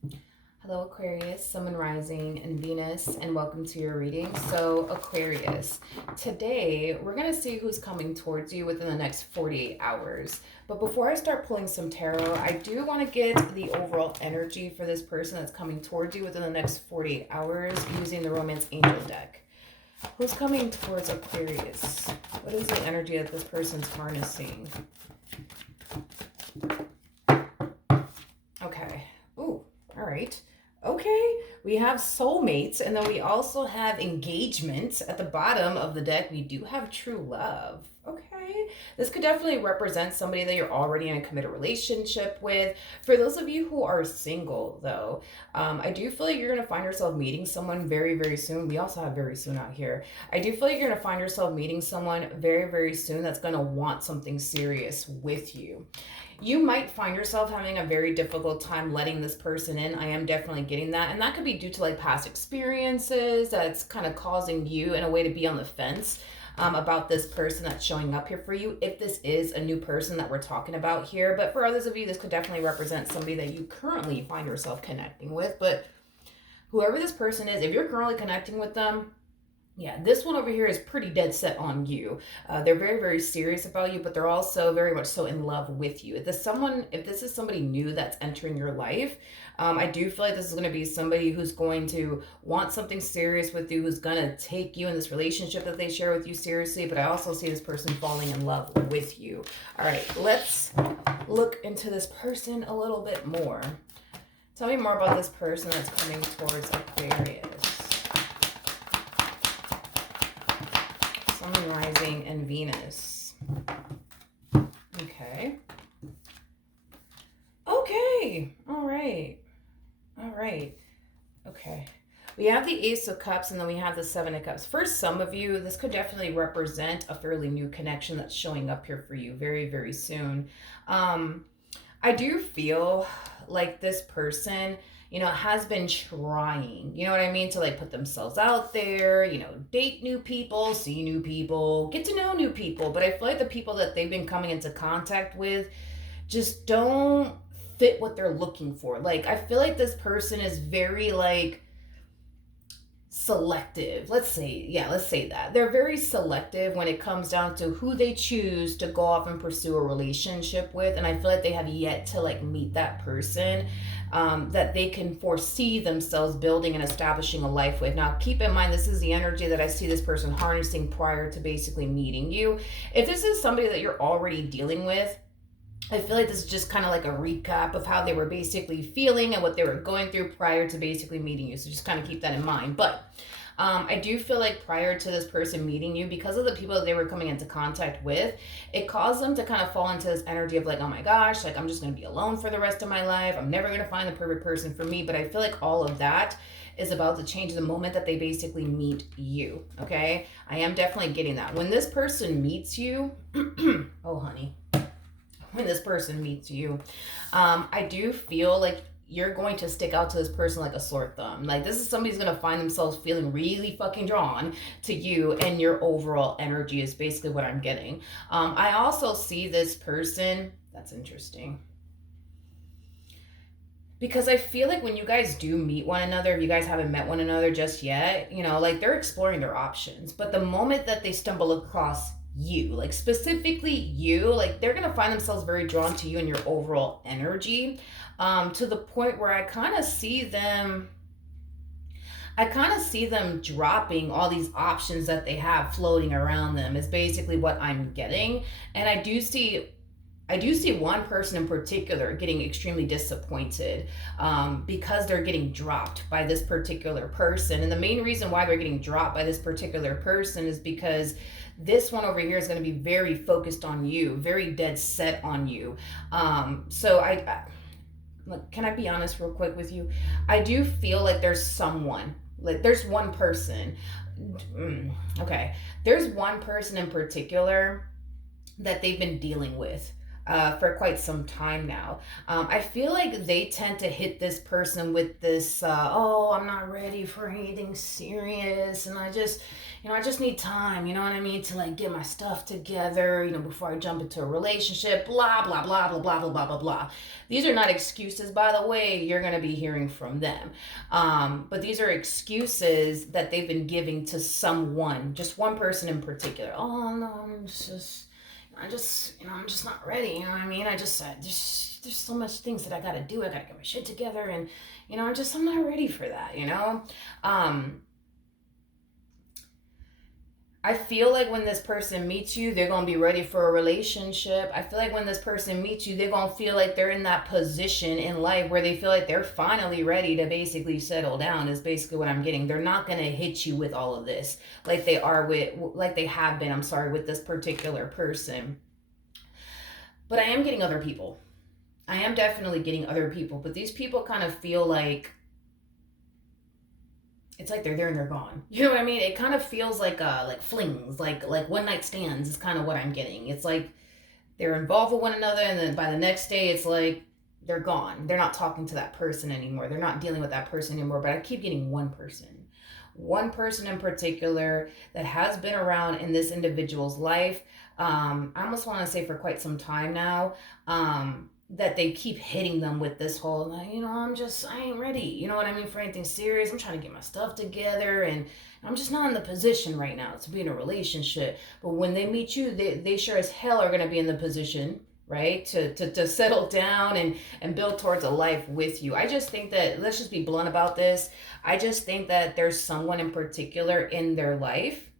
Hello, Aquarius, Sun, Moon, Rising, and Venus, and welcome to your reading. So, Aquarius, today we're going to see who's coming towards you within the next 48 hours. But before I start pulling some tarot, I do want to get the overall energy for this person that's coming towards you within the next 48 hours using the Romance Angel deck. Who's coming towards Aquarius? What is the energy that this person's harnessing? Okay. Ooh, all right. Okay, we have soulmates, and then we also have engagement at the bottom of the deck. We do have true love. Okay, this could definitely represent somebody that you're already in a committed relationship with. For those of you who are single, though, I do feel like you're going to find yourself meeting someone very, very soon. We also have very soon out here. I do feel like you're going to find yourself meeting someone very, very soon that's going to want something serious with you. You might find yourself having a very difficult time letting this person in. I am definitely getting that. And that could be due to like past experiences that's kind of causing you in a way to be on the fence about this person that's showing up here for you. If this is a new person that we're talking about here. But for others of you, this could definitely represent somebody that you currently find yourself connecting with. But whoever this person is, if you're currently connecting with them, yeah, this one over here is pretty dead set on you. They're very, very serious about you, but they're also very much so in love with you. If this is somebody new that's entering your life, I do feel like this is going to be somebody who's going to want something serious with you, who's going to take you in this relationship that they share with you seriously. But I also see this person falling in love with you. All right, let's look into this person a little bit more. Tell me more about this person that's coming towards Aquarius. Sun, Rising, and Venus. Okay. Okay. All right. All right. Okay. We have the Ace of Cups and then we have the Seven of Cups. For some of you, this could definitely represent a fairly new connection that's showing up here for you very, very soon. I do feel like this person, has been trying, you know what I mean, to like put themselves out there, date new people, see new people, get to know new people. But I feel like the people that they've been coming into contact with just don't fit what they're looking for. Like, I feel like this person is very like selective. Let's say that. They're very selective when it comes down to who they choose to go off and pursue a relationship with. And I feel like they have yet to like meet that person that they can foresee themselves building and establishing a life with. Now, keep in mind, this is the energy that I see this person harnessing prior to basically meeting you. If this is somebody that you're already dealing with, I feel like this is just kind of like a recap of how they were basically feeling and what they were going through prior to basically meeting you. So just kind of keep that in mind. But I do feel like prior to this person meeting you, because of the people that they were coming into contact with, it caused them to kind of fall into this energy of like, oh my gosh, like I'm just going to be alone for the rest of my life. I'm never going to find the perfect person for me. But I feel like all of that is about to change the moment that they basically meet you. Okay. I am definitely getting that. When this person meets you, oh honey. When this person meets you, I do feel like you're going to stick out to this person like a sore thumb. Like, this is somebody's going to find themselves feeling really fucking drawn to you, and your overall energy is basically what I'm getting. I also see this person, that's interesting, because I feel like when you guys do meet one another, if you guys haven't met one another just yet, like they're exploring their options. But the moment that they stumble across you, like specifically you, like they're gonna find themselves very drawn to you and your overall energy, to the point where I kind of see them dropping all these options that they have floating around them, is basically what I'm getting. And I do see one person in particular getting extremely disappointed, because they're getting dropped by this particular person. And the main reason why they're getting dropped by this particular person is because this one over here is going to be very focused on you, very dead set on you. So look, can I be honest real quick with you? I do feel like there's one person. Okay. There's one person in particular that they've been dealing with. for quite some time now. I feel like they tend to hit this person with this, oh, I'm not ready for anything serious, and I just need time, you know what I mean, to like get my stuff together, before I jump into a relationship, blah, blah, blah, blah, blah, blah, blah, blah, blah. These are not excuses, by the way, you're going to be hearing from them. But these are excuses that they've been giving to someone, just one person in particular. Oh, no, I'm just not ready. You know what I mean? There's so much things that I gotta do. I gotta get my shit together, and I'm not ready for that. I feel like when this person meets you, they're gonna be ready for a relationship. I feel like when this person meets you, they're gonna feel like they're in that position in life where they feel like they're finally ready to basically settle down. Is basically what I'm getting. They're not gonna hit you with all of this like they have been. I'm sorry, with this particular person. But I am getting other people. I am definitely getting other people. But these people kind of feel like it's like they're there and they're gone. You know what I mean? It kind of feels like flings, like one night stands is kind of what I'm getting. It's like they're involved with one another, and then by the next day it's like they're gone. They're not talking to that person anymore. They're not dealing with that person anymore. But I keep getting one person in particular that has been around in this individual's life. I almost want to say for quite some time now. That they keep hitting them with this whole, like, I ain't ready, you know what I mean, for anything serious. I'm trying to get my stuff together, and I'm just not in the position right now to be in a relationship. But when they meet you, they sure as hell are going to be in the position, right, to settle down and build towards a life with you. I just think that, let's just be blunt about this, I just think that there's someone in particular in their life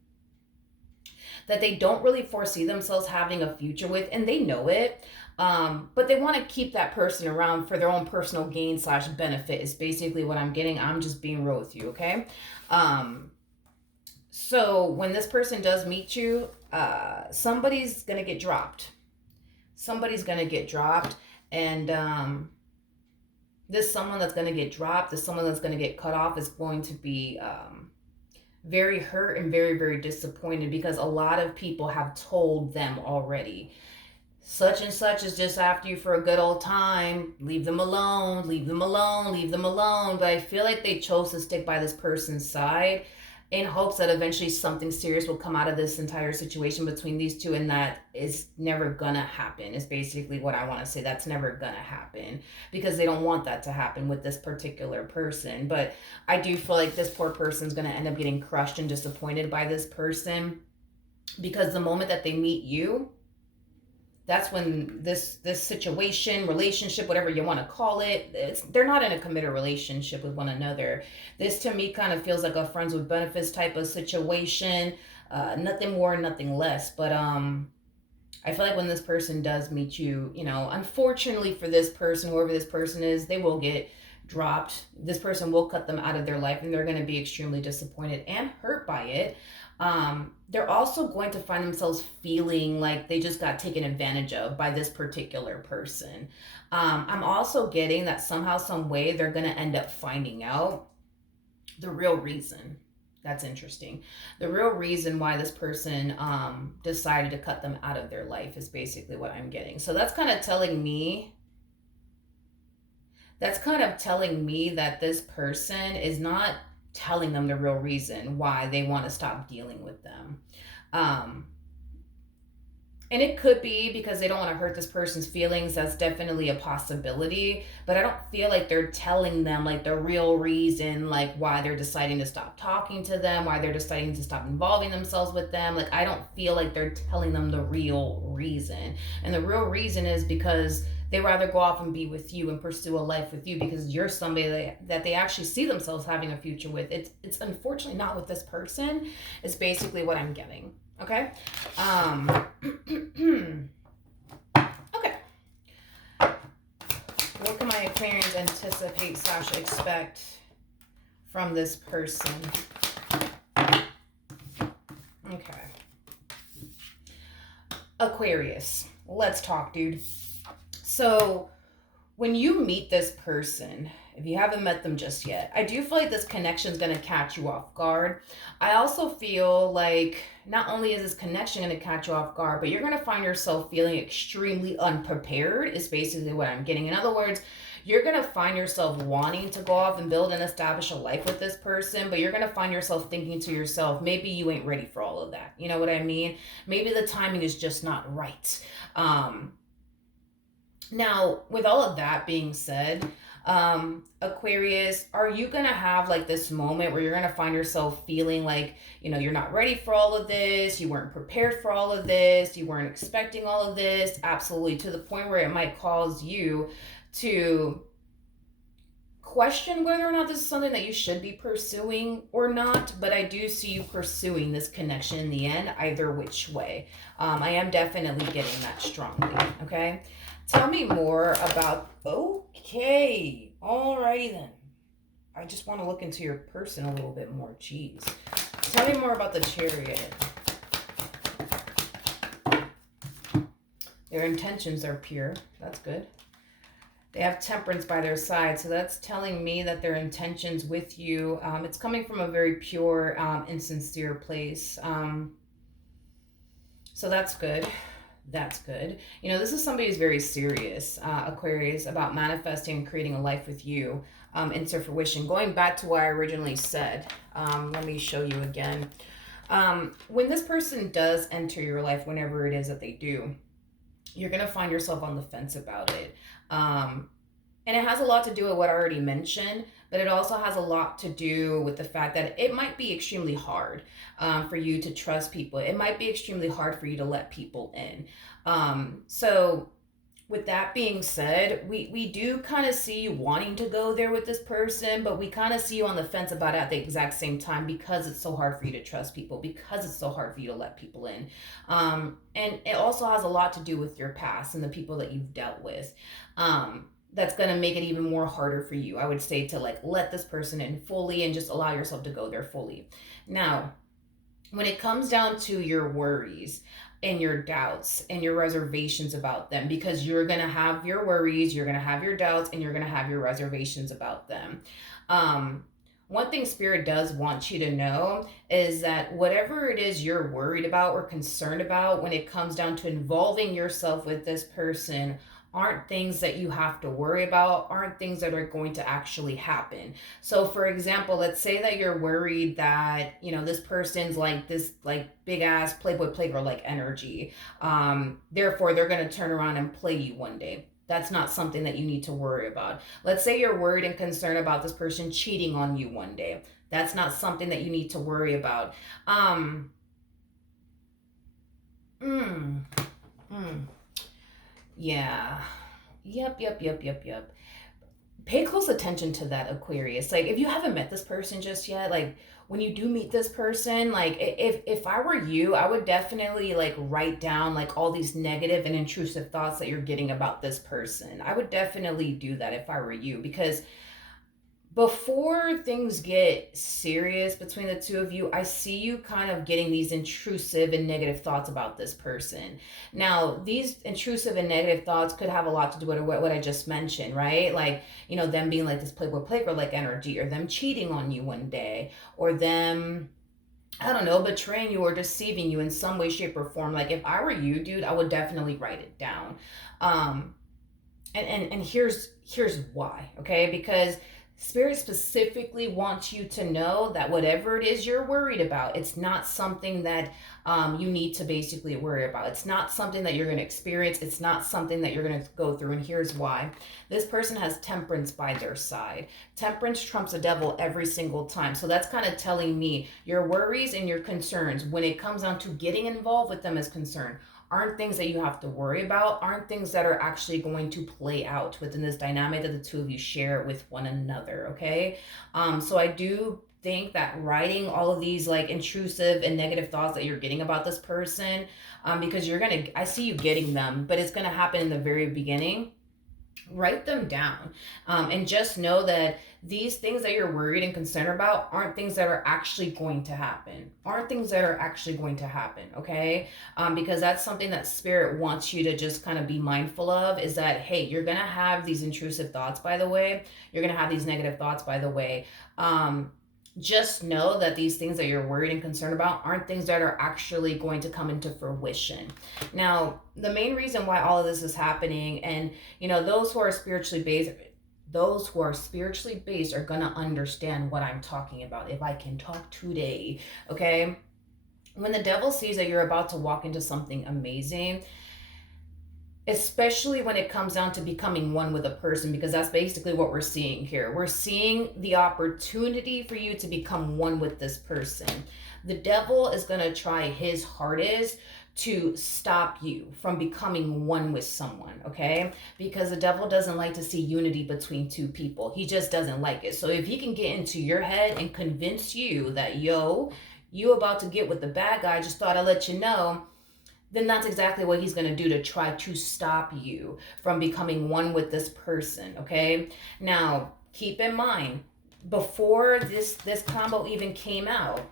that they don't really foresee themselves having a future with, and they know it. But they want to keep that person around for their own personal gain / benefit is basically what I'm getting. I'm just being real with you, okay? So when this person does meet you, somebody's gonna get dropped. Somebody's gonna get dropped, and this someone that's gonna get dropped, this someone that's gonna get cut off is going to be very hurt and very, very disappointed, because a lot of people have told them already, such and such is just after you for a good old time, leave them alone, leave them alone, leave them alone. But I feel like they chose to stick by this person's side in hopes that eventually something serious will come out of this entire situation between these two, and that is never gonna happen, is basically what I want to say. That's never gonna happen, because they don't want that to happen with this particular person. But I do feel like this poor person's gonna end up getting crushed and disappointed by this person, because the moment that they meet you, that's when this situation, relationship, whatever you want to call it, they're not in a committed relationship with one another. This to me kind of feels like a friends with benefits type of situation. Nothing more, nothing less. But I feel like when this person does meet you, unfortunately for this person, whoever this person is, they will get dropped. This person will cut them out of their life, and they're going to be extremely disappointed and hurt by it. They're also going to find themselves feeling like they just got taken advantage of by this particular person. I'm also getting that somehow, some way, they're going to end up finding out the real reason. That's interesting. The real reason why this person decided to cut them out of their life is basically what I'm getting. So that's kind of telling me that this person is not telling them the real reason why they want to stop dealing with them. And it could be because they don't want to hurt this person's feelings. That's definitely a possibility. But I don't feel like they're telling them like the real reason, like why they're deciding to stop talking to them, why they're deciding to stop involving themselves with them. Like, I don't feel like they're telling them the real reason. And the real reason is because they rather go off and be with you and pursue a life with you, because you're somebody that they actually see themselves having a future with. It's unfortunately not with this person. It's basically what I'm getting. Okay. Okay. What can my Aquarians anticipate / expect from this person? Okay. Aquarius. Let's talk, dude. So when you meet this person, if you haven't met them just yet, I do feel like this connection is going to catch you off guard. I also feel like not only is this connection going to catch you off guard, but you're going to find yourself feeling extremely unprepared, is basically what I'm getting. In other words, you're going to find yourself wanting to go off and build and establish a life with this person, but you're going to find yourself thinking to yourself, maybe you ain't ready for all of that. You know what I mean? Maybe the timing is just not right. Now, with all of that being said, Aquarius, are you gonna have like this moment where you're gonna find yourself feeling like, you're not ready for all of this, you weren't prepared for all of this, you weren't expecting all of this? Absolutely, to the point where it might cause you to question whether or not this is something that you should be pursuing or not. But I do see you pursuing this connection in the end, either which way. I am definitely getting that strongly. Okay. Tell me more about. Okay. Alrighty then. I just want to look into your person a little bit more. Jeez. Tell me more about the Chariot. Their intentions are pure. That's good. They have Temperance by their side, so that's telling me that their intentions with you, it's coming from a very pure and sincere place. So that's good. That's good. This is somebody who's very serious, Aquarius, about manifesting and creating a life with you into fruition. Going back to what I originally said, let me show you again. When this person does enter your life, whenever it is that they do, you're going to find yourself on the fence about it. And it has a lot to do with what I already mentioned, but it also has a lot to do with the fact that it might be extremely hard for you to trust people. It might be extremely hard for you to let people in. So with that being said, we do kind of see you wanting to go there with this person, but we kind of see you on the fence about it at the exact same time, because it's so hard for you to trust people, because it's so hard for you to let people in. And it also has a lot to do with your past and the people that you've dealt with. That's going to make it even more harder for you, I would say, to like let this person in fully and just allow yourself to go there fully. Now, when it comes down to your worries and your doubts and your reservations about them, because you're going to have your worries, you're going to have your doubts, and you're going to have your reservations about them. One thing Spirit does want you to know is that whatever it is you're worried about or concerned about when it comes down to involving yourself with this person aren't things that you have to worry about, aren't things that are going to actually happen. So for example, let's say that you're worried that, this person's like this like big ass Playboy Playgirl like energy. Therefore they're going to turn around and play you one day. That's not something that you need to worry about. Let's say you're worried and concerned about this person cheating on you one day. That's not something that you need to worry about. Yeah. Yep. Pay close attention to that, Aquarius. Like, if you haven't met this person just yet, like, when you do meet this person, like, if I were you, I would definitely like write down like all these negative and intrusive thoughts that you're getting about this person. I would definitely do that if I were you, because before things get serious between the two of you, I see you kind of getting these intrusive and negative thoughts about this person. Now, these intrusive and negative thoughts could have a lot to do with what I just mentioned, right? Like, them being like this Playboy Playgirl like energy, or them cheating on you one day, or them, I don't know, betraying you or deceiving you in some way, shape, or form. Like, if I were you, dude, I would definitely write it down. And here's why, okay? Because Spirit specifically wants you to know that whatever it is you're worried about, it's not something that you need to basically worry about. It's not something that you're going to experience. It's not something that you're going to go through. And here's why. This person has Temperance by their side. Temperance trumps the devil every single time. So that's kind of telling me your worries and your concerns, when it comes down to getting involved with them, is concerned, aren't things that you have to worry about, aren't things that are actually going to play out within this dynamic that the two of you share with one another, okay? So I do think that writing all of these like intrusive and negative thoughts that you're getting about this person, because I see you getting them, but it's gonna happen in the very beginning. Write them down, and just know that these things that you're worried and concerned about aren't things that are actually going to happen. Aren't things that are actually going to happen, okay? Because that's something that spirit wants you to just kind of be mindful of, is that, hey, you're going to have these intrusive thoughts, by the way. You're going to have these negative thoughts, by the way. Just know that these things that you're worried and concerned about aren't things that are actually going to come into fruition. Now, the main reason why all of this is happening, and those who are spiritually based, are going to understand what I'm talking about, if I can talk today. Okay, when the devil sees that you're about to walk into something amazing, especially when it comes down to becoming one with a person, because that's basically what we're seeing here. We're seeing the opportunity for you to become one with this person. The devil is going to try his hardest to stop you from becoming one with someone, okay? Because the devil doesn't like to see unity between two people. He just doesn't like it. So if he can get into your head and convince you that, you about to get with the bad guy, just thought I'd let you know, then that's exactly what he's going to do to try to stop you from becoming one with this person, okay? Now, keep in mind, before this combo even came out,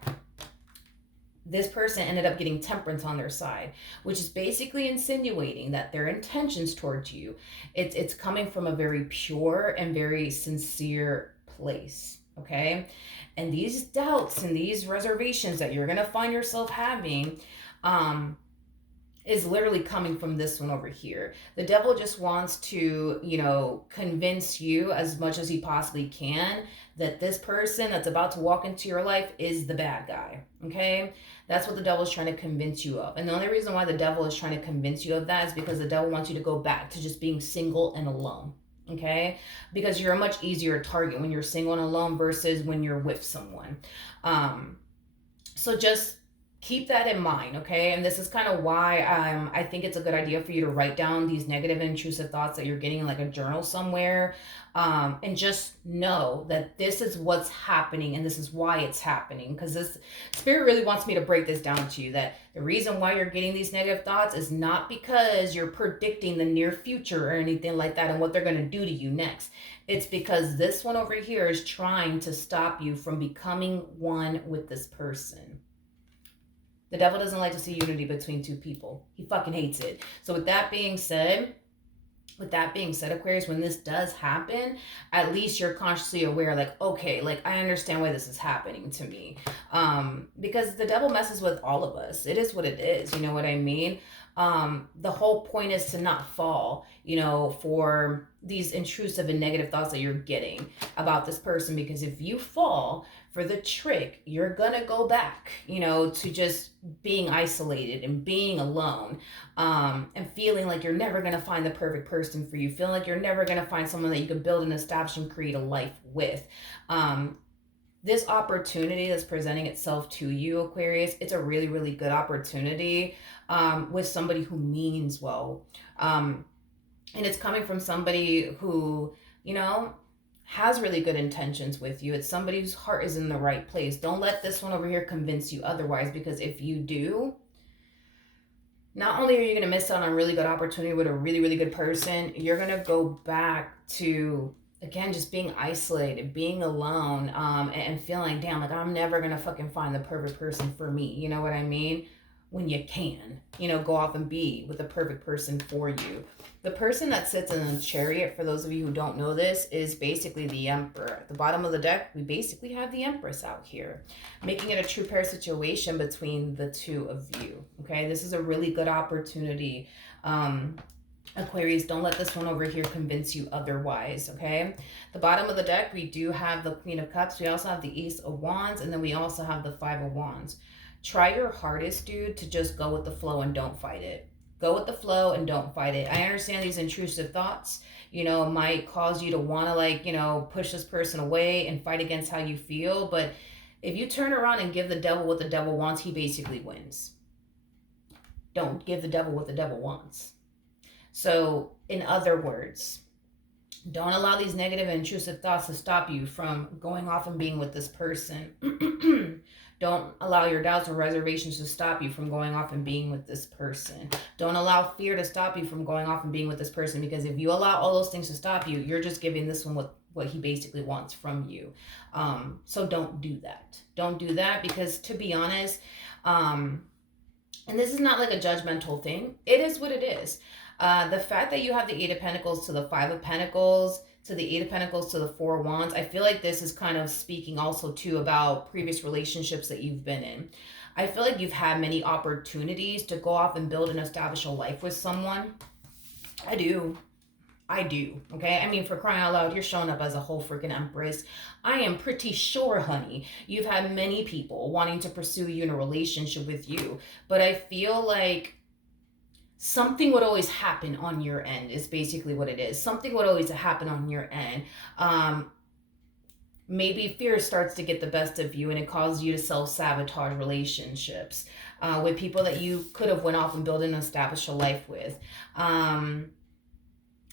this person ended up getting temperance on their side, which is basically insinuating that their intentions towards you, it's coming from a very pure and very sincere place, okay? And these doubts and these reservations that you're going to find yourself having, is literally coming from this one over here. The devil just wants to, convince you as much as he possibly can that this person that's about to walk into your life is the bad guy, okay? That's what the devil is trying to convince you of. And the only reason why the devil is trying to convince you of that is because the devil wants you to go back to just being single and alone, okay? Because you're a much easier target when you're single and alone versus when you're with someone. So just keep that in mind, okay? And this is kind of why I think it's a good idea for you to write down these negative and intrusive thoughts that you're getting in like a journal somewhere, and just know that this is what's happening and this is why it's happening. Because this spirit really wants me to break this down to you, that the reason why you're getting these negative thoughts is not because you're predicting the near future or anything like that and what they're going to do to you next. It's because this one over here is trying to stop you from becoming one with this person. The devil doesn't like to see unity between two people. He fucking hates it. So with that being said, Aquarius, when this does happen, at least you're consciously aware, like, okay, like, I understand why this is happening to me. Because the devil messes with all of us. It is what it is. You know what I mean? The whole point is to not fall, for these intrusive and negative thoughts that you're getting about this person. Because if you fall for the trick, you're gonna go back, to just being isolated and being alone, and feeling like you're never gonna find the perfect person for you, feeling like you're never gonna find someone that you can build and establish and create a life with. This opportunity that's presenting itself to you, Aquarius, it's a really, really good opportunity, with somebody who means well. And it's coming from somebody who, has really good intentions with you. It's somebody whose heart is in the right place. Don't let this one over here convince you otherwise, because if you do, not only are you going to miss out on a really good opportunity with a really, really good person, you're going to go back to, again, just being isolated, being alone, and feeling, damn, like I'm never going to fucking find the perfect person for me. You know what I mean? When you can, go off and be with the perfect person for you. The person that sits in the chariot, for those of you who don't know this, is basically the Emperor. At the bottom of the deck, we basically have the Empress out here, making it a true pair situation between the two of you. Okay, this is a really good opportunity. Aquarius, don't let this one over here convince you otherwise, okay? The bottom of the deck, we do have the Queen of Cups. We also have the Ace of Wands, and then we also have the Five of Wands. Try your hardest, dude, to just go with the flow and don't fight it. Go with the flow and don't fight it. I understand these intrusive thoughts, might cause you to want to, push this person away and fight against how you feel. But if you turn around and give the devil what the devil wants, he basically wins. Don't give the devil what the devil wants. So, in other words, don't allow these negative and intrusive thoughts to stop you from going off and being with this person. Don't allow your doubts or reservations to stop you from going off and being with this person. Don't allow fear to stop you from going off and being with this person, because if you allow all those things to stop you, you're just giving this one what he basically wants from you. So don't do that. Don't do that, because to be honest, and this is not like a judgmental thing. It is what it is. The fact that you have the Eight of Pentacles to the Five of Pentacles to the Eight of Pentacles to the Four of Wands, I feel like this is kind of speaking also too about previous relationships that you've been in. I feel like you've had many opportunities to go off and build and establish a life with someone. I do. I do. Okay. I mean, for crying out loud, you're showing up as a whole freaking empress. I am pretty sure, honey, you've had many people wanting to pursue you in a relationship with you. But I feel like something would always happen on your end is basically what it is. Something would always happen on your end. Maybe fear starts to get the best of you and it causes you to self-sabotage relationships with people that you could have went off and built and established a life with.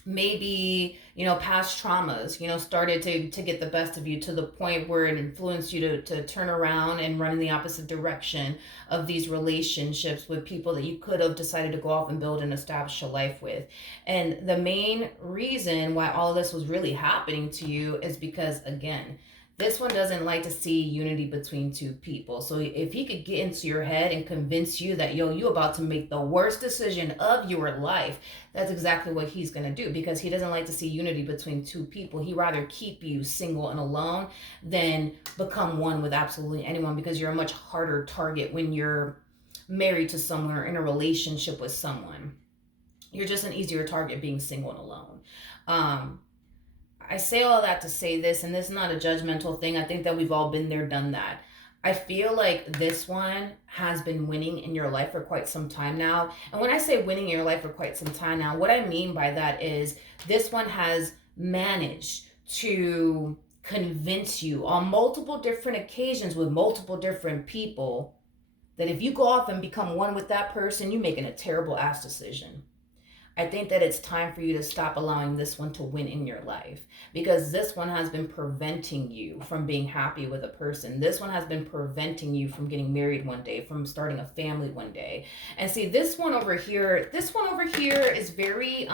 Maybe, past traumas, started to get the best of you to the point where it influenced you to turn around and run in the opposite direction of these relationships with people that you could have decided to go off and build and establish a life with. And the main reason why all of this was really happening to you is because, again, this one doesn't like to see unity between two people. So if he could get into your head and convince you that, you about to make the worst decision of your life, that's exactly what he's going to do, because he doesn't like to see unity between two people. He'd rather keep you single and alone than become one with absolutely anyone, because you're a much harder target when you're married to someone or in a relationship with someone. You're just an easier target being single and alone. I say all that to say this, and this is not a judgmental thing. I think that we've all been there, done that. I feel like this one has been winning in your life for quite some time now. And when I say winning in your life for quite some time now, what I mean by that is this one has managed to convince you on multiple different occasions with multiple different people that if you go off and become one with that person, you're making a terrible ass decision. I think that it's time for you to stop allowing this one to win in your life, because this one has been preventing you from being happy with a person. This one has been preventing you from getting married one day, from starting a family one day. And see, this one over here is very,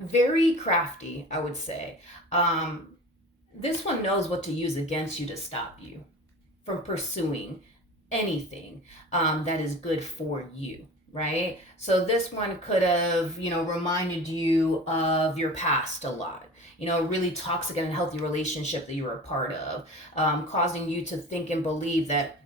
very crafty, I would say. This one knows what to use against you to stop you from pursuing anything that is good for you. Right? So this one could have, reminded you of your past a lot. A really toxic and unhealthy relationship that you were a part of, causing you to think and believe that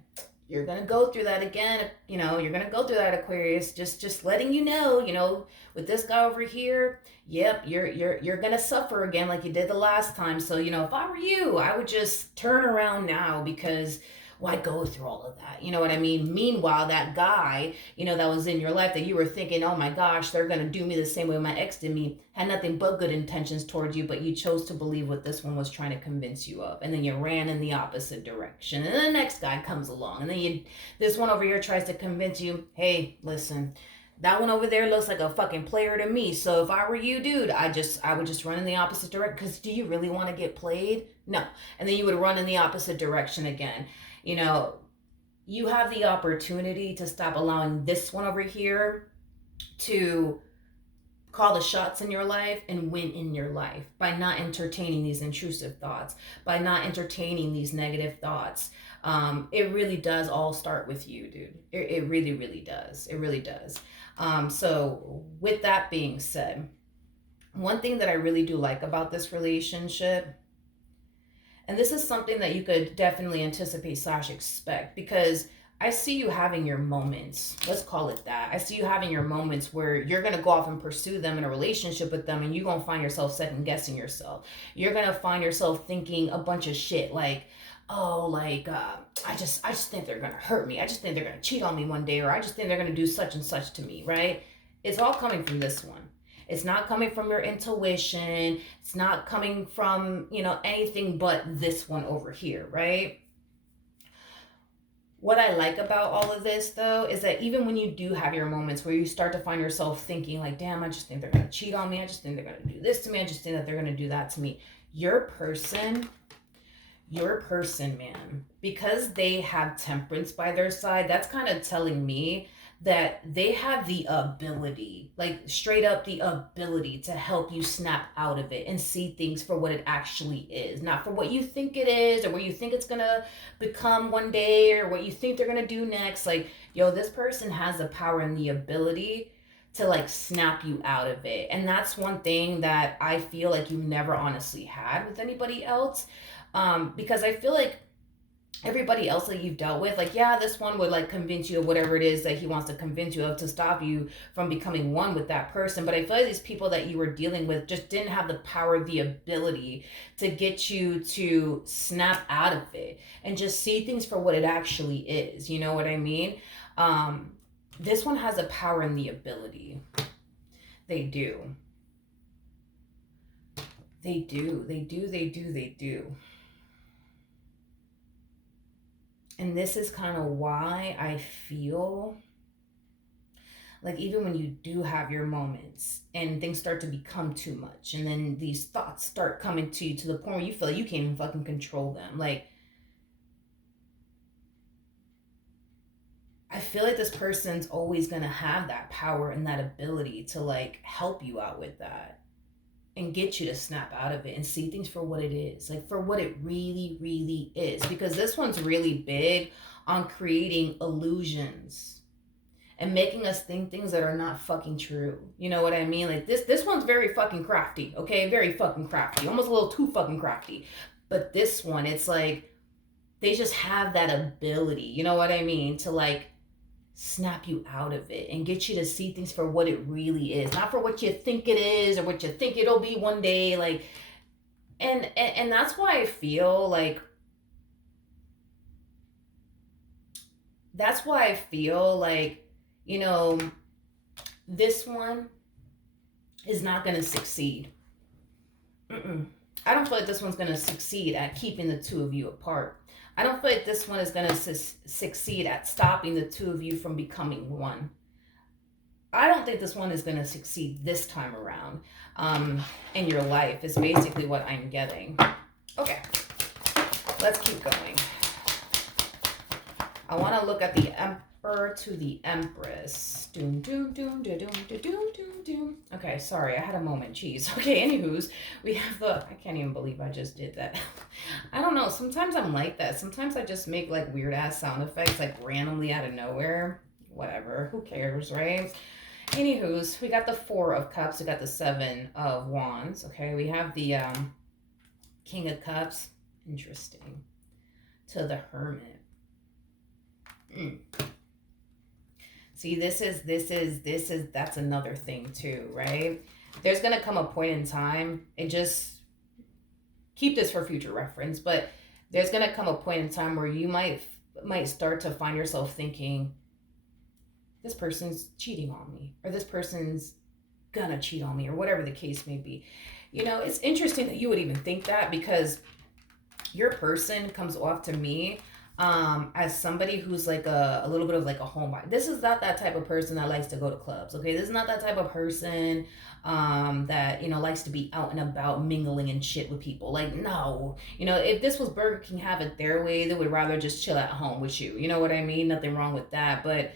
you're going to go through that again. You're going to go through that, Aquarius. Just letting you know, with this guy over here, yep, you're going to suffer again like you did the last time. So, if I were you, I would just turn around now, because why go through all of that? You know what I mean? Meanwhile, that guy, that was in your life that you were thinking, oh my gosh, they're going to do me the same way my ex did me, had nothing but good intentions towards you, but you chose to believe what this one was trying to convince you of. And then you ran in the opposite direction. And then the next guy comes along. And then this one over here tries to convince you, hey, listen, that one over there looks like a fucking player to me. So if I were you, dude, I would just run in the opposite direction. Because do you really want to get played? No. And then you would run in the opposite direction again. You have the opportunity to stop allowing this one over here to call the shots in your life and win in your life by not entertaining these intrusive thoughts, by not entertaining these negative thoughts. It really does all start with you, dude. It really, really does. It really does. So with that being said, one thing that I really do like about this relationship, and this is something that you could definitely anticipate / expect, because I see you having your moments. Let's call it that. I see you having your moments where you're going to go off and pursue them in a relationship with them, and you're going to find yourself second guessing yourself. You're going to find yourself thinking a bunch of shit like, I just think they're going to hurt me. I just think they're going to cheat on me one day, or I just think they're going to do such and such to me, right? It's all coming from this one. It's not coming from your intuition. It's not coming from, anything but this one over here, right? What I like about all of this, though, is that even when you do have your moments where you start to find yourself thinking like, damn, I just think they're going to cheat on me. I just think they're going to do this to me. I just think that they're going to do that to me. Your person, man, because they have temperance by their side, that's kind of telling me that they have the ability, like straight up the ability to help you snap out of it and see things for what it actually is, not for what you think it is or what you think it's gonna become one day or what you think they're gonna do next. Like, yo, this person has the power and the ability to like snap you out of it. And that's one thing that I feel like you never honestly had with anybody else. Because I feel like everybody else that you've dealt with, like, yeah, this one would like convince you of whatever it is that he wants to convince you of to stop you from becoming one with that person. But I feel like these people that you were dealing with just didn't have the power, the ability to get you to snap out of it and just see things for what it actually is. You know what I mean? Um, this one has the power and the ability. They do. They do. They do. They do. They do. And this is kind of why I feel like even when you do have your moments and things start to become too much, and then these thoughts start coming to you to the point where you feel like you can't even fucking control them. Like, I feel like this person's always gonna have that power and that ability to like help you out with that and get you to snap out of it and see things for what it is, like for what it really, really is. Because this one's really big on creating illusions and making us think things that are not fucking true. You know what I mean? Like this one's very fucking crafty, okay? Very fucking crafty. Almost a little too fucking crafty. But this one, it's like they just have that ability, you know what I mean? To like snap you out of it and get you to see things for what it really is, not for what you think it is or what you think it'll be one day. Like, and that's why I feel like that's why I feel like, you know, this one is not going to succeed. Mm-mm. I don't feel like this one's going to succeed at keeping the two of you apart. I don't feel like this one is going to succeed at stopping the two of you from becoming one. I don't think this one is going to succeed this time around in your life, is basically what I'm getting. Okay, let's keep going. I want to look at the Emperor to the Empress. Doom, doom, doom, doom, doom, doom, doom, doom. Okay, sorry, I had a moment. Jeez. Okay, anywho's, we have the... I can't even believe I just did that. I don't know. Sometimes I'm like that. Sometimes I just make like weird ass sound effects like randomly out of nowhere. Whatever. Who cares, right? Anywho's, we got the Four of Cups. We got the Seven of Wands. Okay, we have the King of Cups. Interesting. To the Hermit. See, that's another thing too, right? There's gonna come a point in time, and just keep this for future reference, but there's gonna come a point in time where you might start to find yourself thinking, this person's cheating on me, or this person's gonna cheat on me, or whatever the case may be. You know, it's interesting that you would even think that, because your person comes off to me as somebody who's like a little bit of like a homebody. This is not that type of person that likes to go to clubs, okay? This is not that type of person that, you know, likes to be out and about mingling and shit with people. Like, no. You know, if this was Burger King have it their way, they would rather just chill at home with you. You know what I mean? Nothing wrong with that. But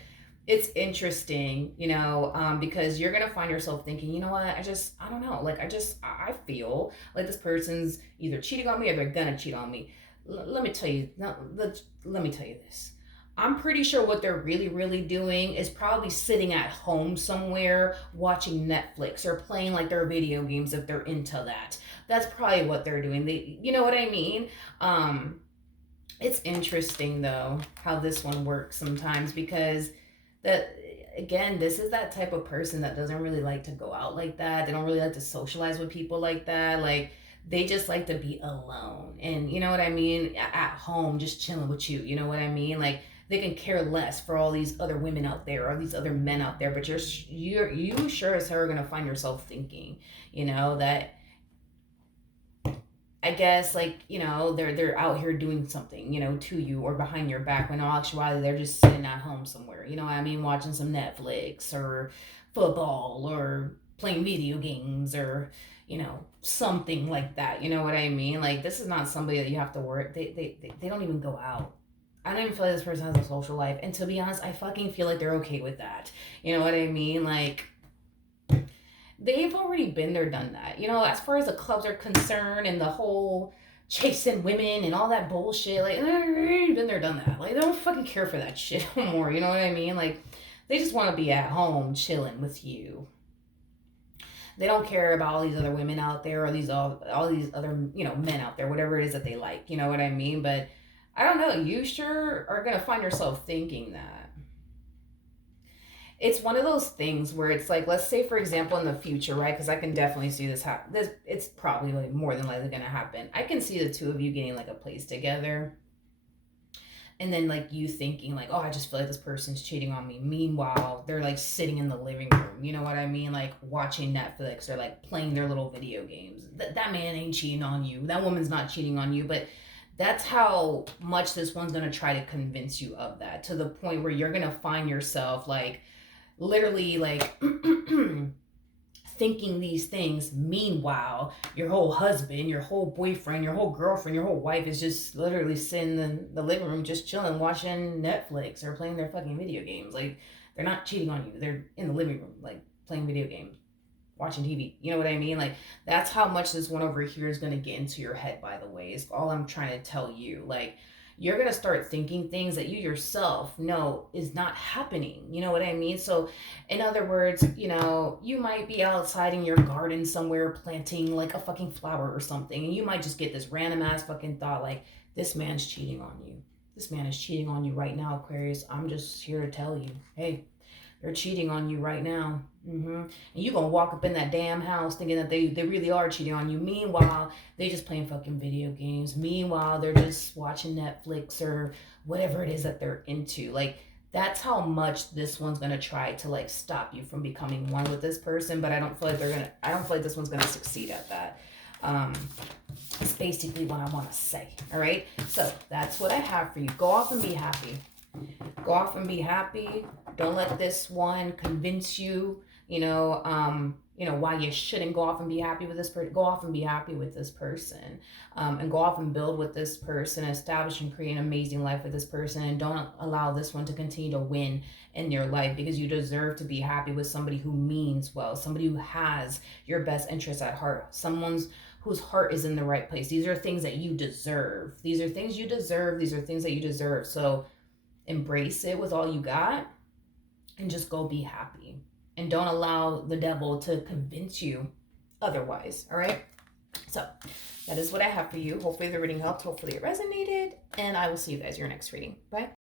it's interesting, you know, because you're gonna find yourself thinking, you know what, I don't know, like I feel like this person's either cheating on me or they're gonna cheat on me. Let me tell you, let me tell you this. I'm pretty sure what they're really, really doing is probably sitting at home somewhere watching Netflix or playing like their video games if they're into that. That's probably what they're doing. They, you know what I mean? It's interesting though how this one works sometimes, because that, again, this is that type of person that doesn't really like to go out like that. They don't really like to socialize with people like that. Like, they just like to be alone, and you know what I mean, at home just chilling with you. You know what I mean? Like, they can care less for all these other women out there or these other men out there, but you sure as hell are gonna find yourself thinking, you know, that I guess, like, you know, they're out here doing something, you know, to you or behind your back, when in all actuality they're just sitting at home somewhere, you know what I mean, watching some Netflix or football or playing video games or, you know, something like that. You know what I mean? Like, this is not somebody that you have to worry. They don't even go out. I don't even feel like this person has a social life. And to be honest, I fucking feel like they're okay with that. You know what I mean? Like, they've already been there, done that. You know, as far as the clubs are concerned and the whole chasing women and all that bullshit, like, they've already been there, done that. Like, they don't fucking care for that shit no more. You know what I mean? Like, they just want to be at home chilling with you. They don't care about all these other women out there or all these other, you know, men out there, whatever it is that they like. You know what I mean? But I don't know. You sure are gonna find yourself thinking that. It's one of those things where it's like, let's say for example in the future, right? Because I can definitely see this happen. This It's probably like more than likely gonna happen. I can see the two of you getting like a place together, and then like you thinking like, oh, I just feel like this person's cheating on me. Meanwhile, they're like sitting in the living room. You know what I mean? Like watching Netflix or like playing their little video games. That man ain't cheating on you. That woman's not cheating on you, but that's how much this one's gonna try to convince you of that, to the point where you're gonna find yourself like literally like thinking these things. Meanwhile, your whole husband, your whole boyfriend, your whole girlfriend, your whole wife is just literally sitting in the living room just chilling, watching Netflix or playing their fucking video games. Like, they're not cheating on you. They're in the living room, like playing video games, watching TV. You know what I mean? Like, that's how much this one over here is going to get into your head, by the way, is all I'm trying to tell you. Like, you're going to start thinking things that you yourself know is not happening. You know what I mean? So, in other words, you know, you might be outside in your garden somewhere planting like a fucking flower or something, and you might just get this random ass fucking thought like, this man's cheating on you. This man is cheating on you right now, Aquarius. I'm just here to tell you, hey, they're cheating on you right now. And you gonna walk up in that damn house thinking that they really are cheating on you. Meanwhile, they just playing fucking video games. Meanwhile, they're just watching Netflix or whatever it is that they're into. Like, that's how much this one's gonna try to like stop you from becoming one with this person. But I don't feel like I don't feel like this one's gonna succeed at that. It's basically what I want to say. All right. So that's what I have for you. Go off and be happy. Go off and be happy. Don't let this one convince you, why you shouldn't go off and be happy with this person. Go off and be happy with this person, and go off and build with this person, establish and create an amazing life with this person, and don't allow this one to continue to win in your life, because you deserve to be happy with somebody who means well, somebody who has your best interests at heart, someone's whose heart is in the right place. These are things that you deserve. These are things you deserve. These are things that you deserve. So embrace it with all you got and just go be happy. And don't allow the devil to convince you otherwise. All right? So that is what I have for you. Hopefully the reading helped. Hopefully it resonated. And I will see you guys in your next reading. Bye.